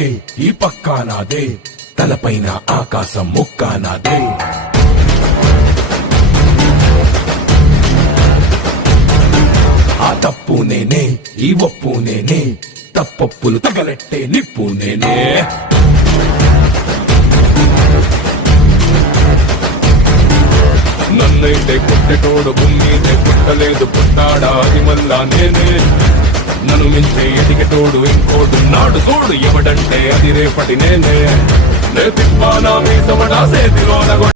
నాదే, ఈ పక్కా నాదే, తలపైన ఆకాశం ముక్కా నాదే. ఆ తప్పు నేనే, ఈ ఒప్పు నేనే, తప్పొప్పులు తగలెట్టే నిప్పు నేనే. నన్నైతే పుట్టెటోడు భూమితే పుట్టలేదు, పుట్టాడా అది మళ్ళా నేనే. నన్ను మించే ఎదిగేటోడు ఇంకోడు నాడు చూడు, ఎవడంటే అది రేపటి నేనే. నే తిప్పానా మీ సమడా సేతిలోన